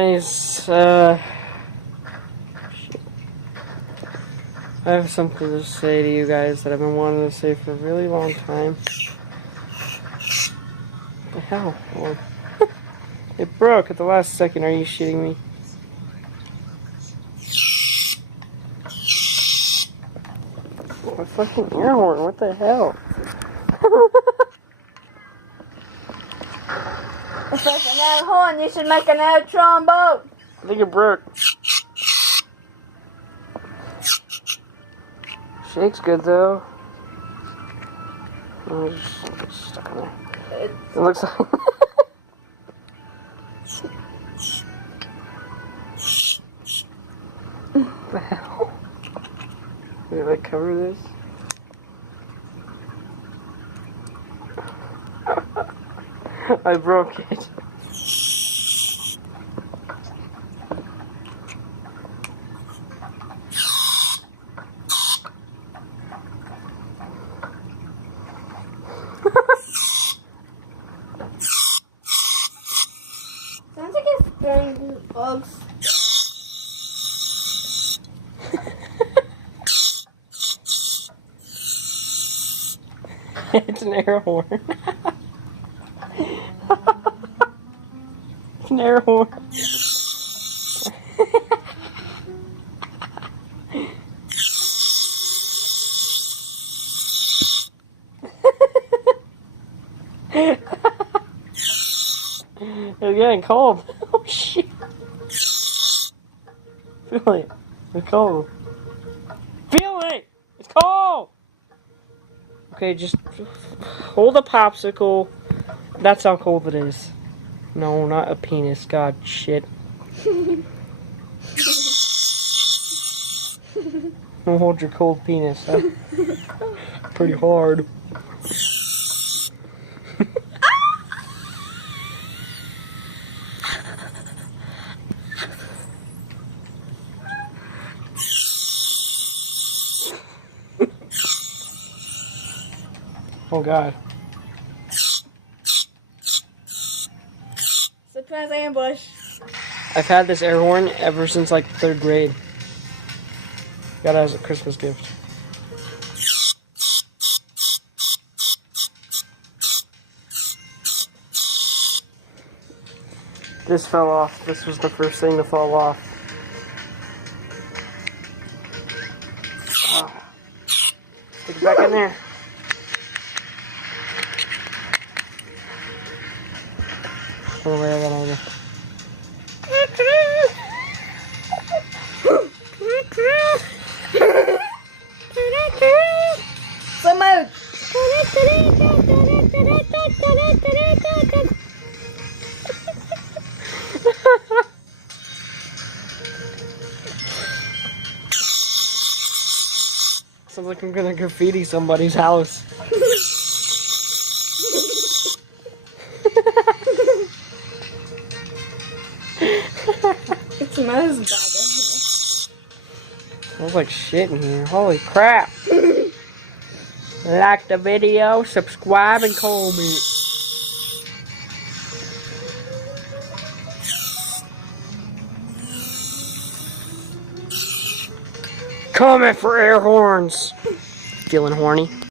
Guys, I have something to say to you guys that I've been wanting to say for a really long time. What the hell? Oh. It broke at the last second. Are you shitting me? Oh, a fucking air horn. What the hell? If it's an air horn, you should make an air trombone. I think it broke. Shake's good though. Oh, it's stuck in there. It looks like. What the hell? Did I cover this? I broke it. Sounds like it's spraying bugs. It's an air horn. It's an air horn. It's getting cold. Oh shit. Feel it. It's cold. Feel it! It's cold! Okay, just hold a popsicle. That's how cold it is. No, not a penis. God, shit. Don't hold your cold penis, huh? Pretty hard. Oh God. Surprise ambush. I've had this air horn ever since like 3rd grade. Got it as a Christmas gift. This fell off. This was the first thing to fall off. Oh. Stick it back in there. Oh, where that over. So move. Sounds like I'm gonna graffiti somebody's house. It smells bad. Smells like shit in here. Holy crap. Like the video, subscribe, and comment. Comment for air horns. Feeling horny?